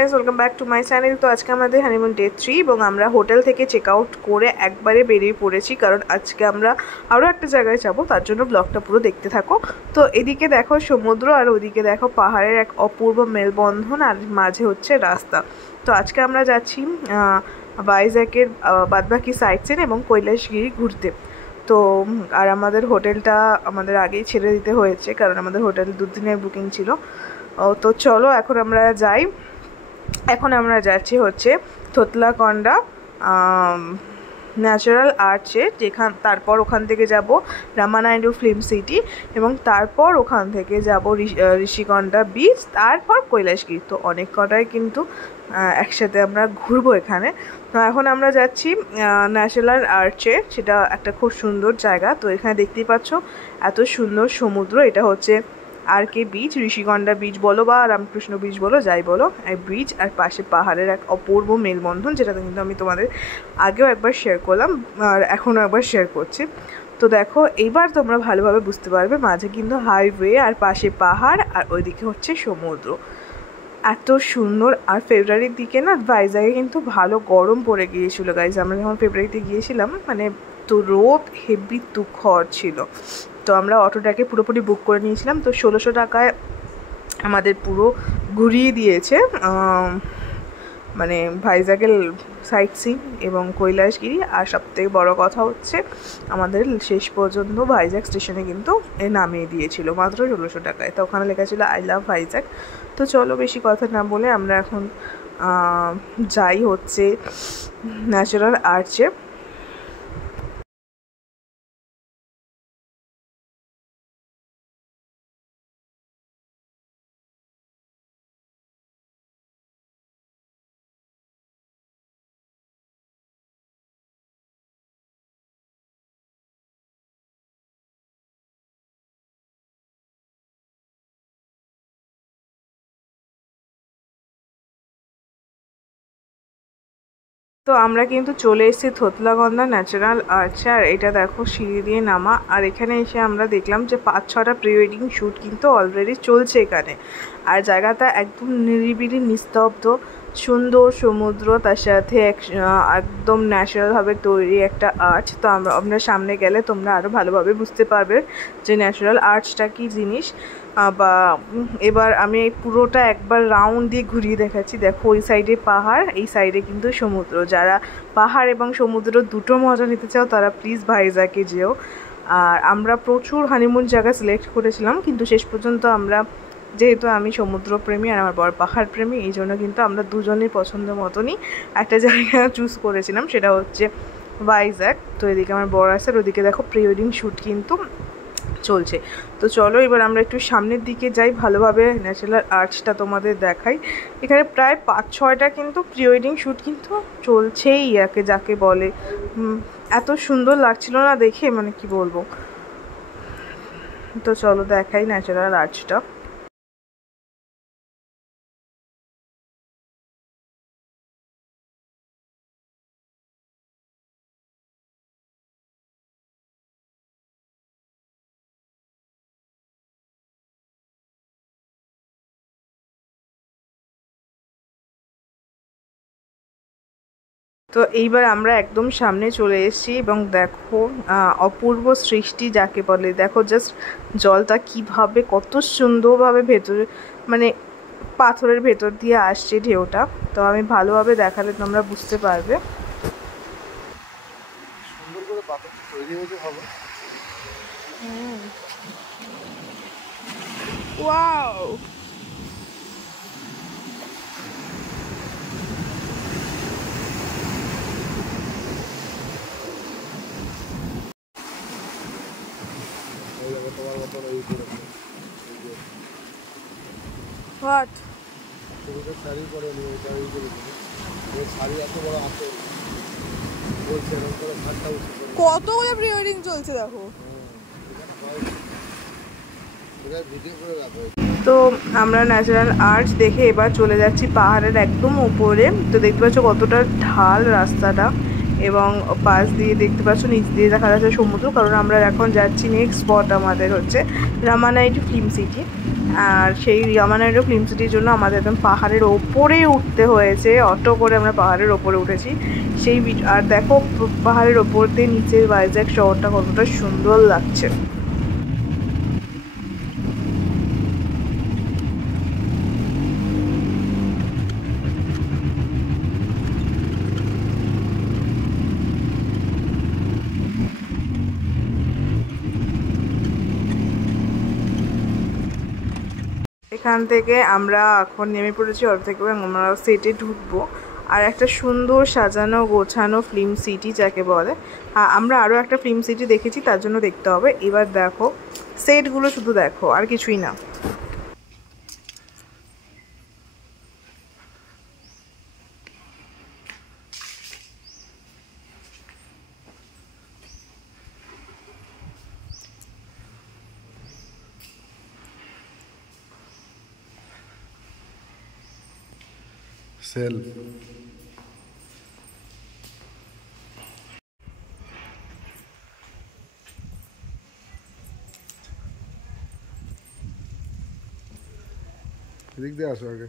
Guys, welcome back to my channel. তো আজকে আমাদের হানিমুন ডে 3 এবং আমরা হোটেল থেকে চেক আউট করে একবারে বেরিয়ে পড়েছি, কারণ আজকে আমরা আরও একটা জায়গায় যাব। তার জন্য ব্লগটা পুরো দেখতে থাকো। তো এদিকে দেখো সমুদ্র আর ওদিকে দেখো পাহাড়ের এক অপূর্ব মেলবন্ধন, আর মাঝে হচ্ছে রাস্তা। তো আজকে আমরা যাচ্ছি ভাইজ্যাকের বাদবাকি সাইট সিন এবং কৈলাসগিরি ঘুরতে। তো আর আমাদের হোটেলটা আমাদের আগেই ছেড়ে দিতে হয়েছে, কারণ আমাদের হোটেল 2 দিনের বুকিং ছিল। তো চলো এখন আমরা যাই। এখন আমরা যাচ্ছি হচ্ছে থোতলাকন্ডা ন্যাচারাল আর্চে, তারপর ওখান থেকে যাব রামানাইডু ফিল্ম সিটি এবং তারপর ওখান থেকে যাব ঋষিকন্ডা বিচ, তারপর কৈলাসগিরি। তো অনেক কটাই কিন্তু একসাথে আমরা ঘুরবো এখানে। তো এখন আমরা যাচ্ছি ন্যাচারাল আর্চে, সেটা একটা খুব সুন্দর জায়গা। তো এখানে দেখতেই পাচ্ছ এত সুন্দর সমুদ্র। এটা হচ্ছে আর কে বিচ, ঋষিকন্ডা বিচ বলো বা রামকৃষ্ণ বিচ বলো, যাই বলো, এই বিচ আর পাশে পাহাড়ের এক অপূর্ব মেলবন্ধন, যেটাতে কিন্তু আমি তোমাদের আগেও একবার শেয়ার করলাম আর এখনও একবার শেয়ার করছি। তো দেখো এইবার তোমরা ভালোভাবে বুঝতে পারবে, মাঝে কিন্তু হাইওয়ে আর পাশে পাহাড় আর ওইদিকে হচ্ছে সমুদ্র। এত সুন্দর। আর ফেব্রুয়ারির দিকে না ভাইজ্যাগে কিন্তু ভালো গরম পড়ে গিয়েছিলো গাইজ। আমরা যখন ফেব্রুয়ারিতে গিয়েছিলাম মানে তো রোদ হেভি তুখর ছিল। তো আমরা অটোটাকে পুরোপুরি বুক করে নিয়েছিলাম। তো 1600 টাকায় আমাদের পুরো ঘুরিয়ে দিয়েছে, মানে ভাইজ্যাগের সাইট সিন এবং কৈলাসগিরি। আর সবথেকে বড় কথা হচ্ছে আমাদের শেষ পর্যন্ত ভাইজ্যাগ স্টেশনে কিন্তু নামিয়ে দিয়েছিল মাত্র 1600 টাকায়। তো ওখানে লেখা ছিল আই লাভ ভাইজ্যাগ। তো চলো বেশি কথা না বলে আমরা এখন যাই হচ্ছে ন্যাচারাল আর্চে। তো আমরা কিন্তু চলে এসেছি থোতলাকন্ডা ন্যাচারাল আর্চে। আর এটা দেখো সিঁড়ি দিয়ে নামা। আর এখানে এসে আমরা দেখলাম যে 5-6টা প্রি ওয়েডিং শ্যুট কিন্তু অলরেডি চলছে এখানে। আর জায়গাটা একদম নিরিবিলি নিস্তব্ধ, সুন্দর সমুদ্র, তার সাথে একদম ন্যাচারালভাবে তৈরি একটা আর্চ। তো আমরা সামনে গেলে তোমরা আরও ভালোভাবে বুঝতে পারবে যে ন্যাচারাল আর্চটা কী জিনিস। বা এবার আমি এই পুরোটা একবার রাউন্ড দিয়ে ঘুরিয়ে দেখাচ্ছি। দেখো ওই সাইডে পাহাড়, এই সাইডে কিন্তু সমুদ্র। যারা পাহাড় এবং সমুদ্র দুটো মজা নিতে চাও তারা প্লিজ ভাইজ্যাগে যেও। আর আমরা প্রচুর হানিমুন জায়গা সিলেক্ট করেছিলাম, কিন্তু শেষ পর্যন্ত আমরা, যেহেতু আমি সমুদ্র প্রেমী আর আমার বড় পাহাড় প্রেমী, এই জন্য কিন্তু আমরা দুজনের পছন্দ মতনই একটা জায়গা চুজ করেছিলাম, সেটা হচ্ছে ভাইজ্যাগ। তো এদিকে আমার বড় আছে, আর ওদিকে দেখো প্রি ওয়েডিং শ্যুট কিন্তু চলছে। তো চলো এবার আমরা একটু সামনের দিকে যাই, ভালোভাবে ন্যাচারাল আর্চটা তোমাদের দেখাই। এখানে প্রায় 5-6টা কিন্তু প্রি ওয়েডিং শ্যুট কিন্তু চলছেই, যাকে বলে। এত সুন্দর লাগছিল না দেখে, মানে কি বলবো। তো চলো দেখাই ন্যাচারাল আর্চটা। তো এইবার আমরা একদম সামনে চলে এসেছি এবং দেখো অপূর্ব সৃষ্টি যাকে বলে। দেখো জাস্ট জলটা কিভাবে কত সুন্দরভাবে ভেতরে, মানে পাথরের ভেতর দিয়ে আসছে ঢেউটা। তো আমি ভালোভাবে দেখালে তোমরা বুঝতে পারবে। সুন্দর করে পাথরটা তৈরি হয়েছে ভালো। ওয়াও, হোয়াট শাড়ি পরে নিয়ে শাড়ি এত বড় হাতে বলছে কতগুলো প্রি ওয়েডিং চলছে দেখো। তো আমরা ন্যাচারাল আর্চ দেখে এবার চলে যাচ্ছি পাহাড়ের একদম উপরে। তো দেখতে পাচ্ছ কতটা ঢাল রাস্তাটা, এবং পাশ দিয়ে দেখতে পাচ্ছ নিচ দিয়ে দেখা যাচ্ছে সমুদ্র। কারণ আমরা এখন যাচ্ছি নেক্সট স্পট আমাদের হচ্ছে রামানাইডু ফিল্ম সিটি। আর সেই রামানাইডু ফিল্ম সিটির জন্য আমাদের একদম পাহাড়ের ওপরে উঠতে হয়েছে, অটো করে আমরা পাহাড়ের ওপরে উঠেছি। সেই আর দেখো পাহাড়ের ওপর দিয়ে নিচের ভাইজ্যাক শহরটা কতটা সুন্দর লাগছে। এখান থেকে আমরা এখন নেমে পড়েছি অটো থেকে এবং আমরা সেটে ঢুকবো। আর একটা সুন্দর সাজানো গোছানো ফিল্ম সিটি যাকে বলে, আমরা আরও একটা ফিল্ম সিটি দেখেছি, তার জন্য দেখতে হবে। এবার দেখো সেটগুলো, শুধু দেখো আর কিছুই না। সেল এদিক দিয়ে আসো আগে।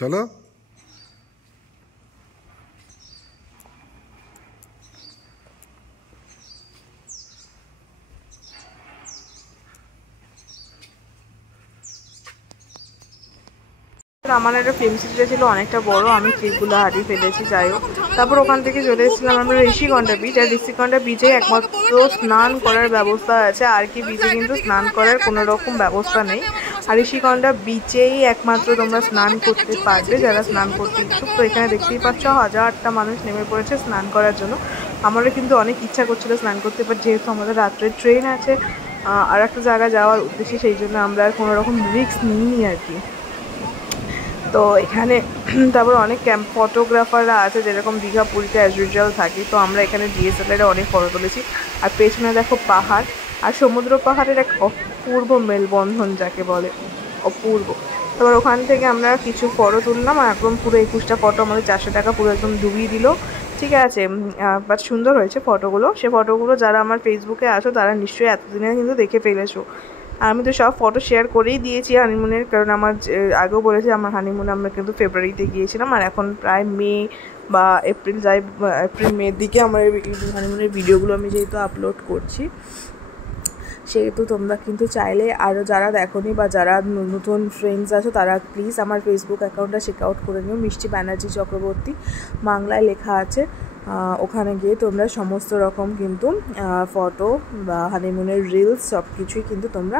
চলো। আমার একটা ফিল্ম সিটিটা ছিল অনেকটা বড়, আমি ক্লিপগুলো হারিয়ে ফেলেছি, যাই হোক। তারপর ওখান থেকে চলে এসেছিলাম আমরা ঋষিকন্ডা বিচ। আর ঋষিকন্ডা বিচে একমাত্র স্নান করার ব্যবস্থা আছে, আর কি বিচে কিন্তু স্নান করার কোনো রকম ব্যবস্থা নেই। আর ঋষিকন্ডা বিচেই একমাত্র তোমরা স্নান করতে পারবে যারা স্নান করতে ইচ্ছুক। তো এখানে দেখতেই পাচ্ছ হাজারটা মানুষ নেমে পড়েছে স্নান করার জন্য। আমারও কিন্তু অনেক ইচ্ছা করছিল স্নান করতে, বাট যেহেতু আমাদের রাত্রে ট্রেন আছে আর একটা জায়গায় যাওয়ার উদ্দেশ্যে, সেই জন্য আমরা আর কোনো রকম রিস্ক নিইনি আর কি। তো এখানে তারপর অনেক ফটোগ্রাফাররা আছে, যেরকম দীঘা পুরীতে অ্যাজ ইউজুয়াল থাকি। তো আমরা এখানে ডিএসএলআরে অনেক ফটো তুলেছি। আর পেছনে দেখো পাহাড় আর সমুদ্র, পাহাড়ের এক অপূর্ব মেলবন্ধন যাকে বলে, অপূর্ব। তারপর ওখান থেকে আমরা কিছু ফটো তুললাম, আর একদম পুরো 21টা ফটো আমাদের 400 টাকা পুরো একদম ডুবিয়ে দিল। ঠিক আছে, বাট সুন্দর হয়েছে ফটোগুলো। সে ফটোগুলো যারা আমার ফেসবুকে আছো তারা নিশ্চয়ই এতদিনে কিন্তু দেখে ফেলেছো। আমি তো সব ফটো শেয়ার করেই দিয়েছি হানিমুনের, কারণ আমার আগেও বলেছি আমার হানিমুনে আমরা কিন্তু ফেব্রুয়ারিতে গিয়েছিলাম। আর এখন প্রায় মে বা এপ্রিল এপ্রিল মের দিকে আমার হানিমুনের ভিডিওগুলো আমি যেহেতু আপলোড করছি, সেহেতু তোমরা কিন্তু চাইলে আরও যারা দেখোনি বা যারা নতুন ফ্রেন্ডস আছো তারা প্লিজ আমার ফেসবুক অ্যাকাউন্টটা চেক আউট করে নিও। মিষ্টি ব্যানার্জি চক্রবর্তী বাংলায় লেখা আছে, ওখানে গিয়ে তোমরা সমস্ত রকম কিন্তু ফটো বা হানিমুনের রিলস সব কিছুই কিন্তু তোমরা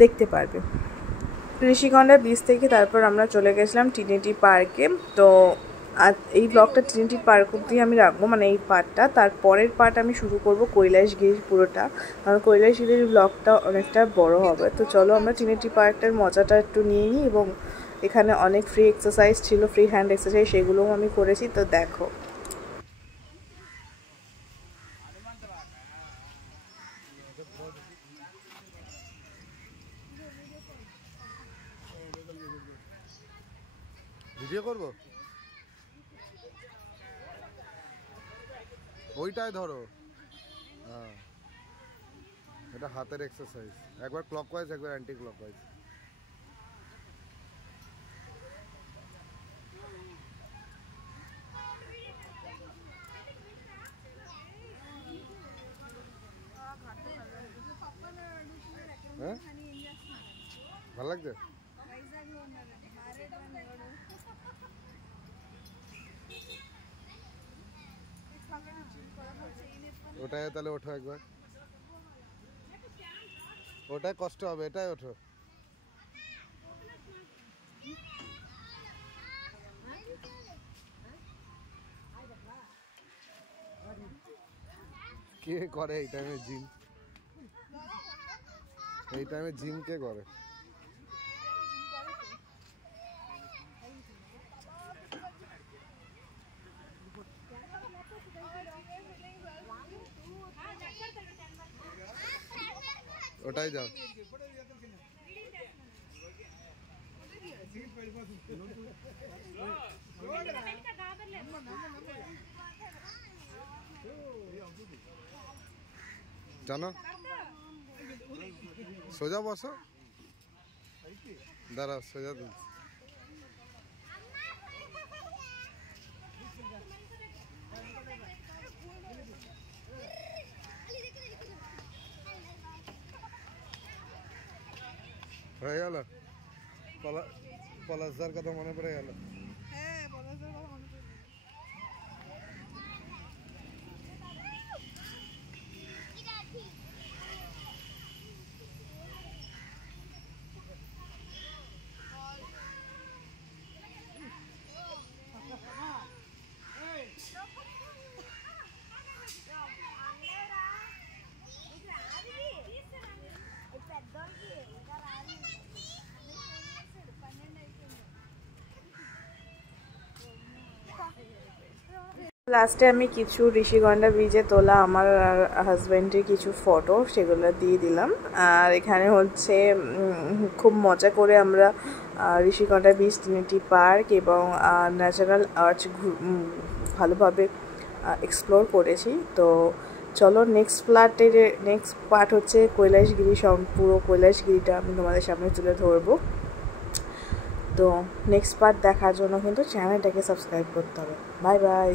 দেখতে পারবে। ঋষিকন্ডা বিচ থেকে তারপর আমরা চলে গেছিলাম ট্রিনিটি পার্কে। তো আর এই ব্লগটা ট্রিনিটি পার্ক অব্দি আমি রাখবো, মানে এই পার্টটা। তারপরের পার্ট আমি শুরু করব কৈলাসগিরি পুরোটা, কারণ কৈলাসগিরির ব্লগটা অনেকটা বড় হবে। তো চলো আমরা ট্রিনিটি পার্কটার মজাটা একটু নিয়ে নিই। এবং এখানে অনেক ফ্রি এক্সারসাইজ ছিল, ফ্রি হ্যান্ড এক্সারসাইজ, সেগুলোও আমি করেছি। তো দেখো ভিডিও করব, ওইটাই ধরো। হ্যাঁ এটা হাতের এক্সারসাইজ, একবার ক্লকওয়াইজ একবার অ্যান্টি ক্লকওয়াইজ। হ্যাঁ ভালো লাগছে। ওটাই তাহলে ওঠো একবার, ওটাই কষ্ট হবে, এটাই ওঠো। কে করে এই টাইমে জিম? এই টাইমে জিম কে করে? ওটাই যাও। জানো সোজা বসো, দাঁড়াও সোজা দিচ্ছি। হয়ে গেল, পলাশদার কথা মনে পড়ে গেল। হ্যাঁ পলাশদার কথা মনে পড়ে। লাস্টে আমি কিছু ঋষিগন্ডা ব্রিজে তোলা আমার হাজব্যান্ডের কিছু ফটো সেগুলো দিয়ে দিলাম। আর এখানে হচ্ছে খুব মজা করে আমরা ঋষিগন্ডা ব্রিজ, ট্রিনিটি পার্ক এবং ন্যাচারাল আর্চ ভালোভাবে এক্সপ্লোর করেছি। তো চলো নেক্সট পার্ট হচ্ছে কৈলাসগিরি, পুরো কৈলাসগিরিটা আমি তোমাদের সামনে তুলে ধরবো। তো নেক্সট পার্ট দেখার জন্য কিন্তু চ্যানেলটাকে সাবস্ক্রাইব করতে হবে। Bye bye.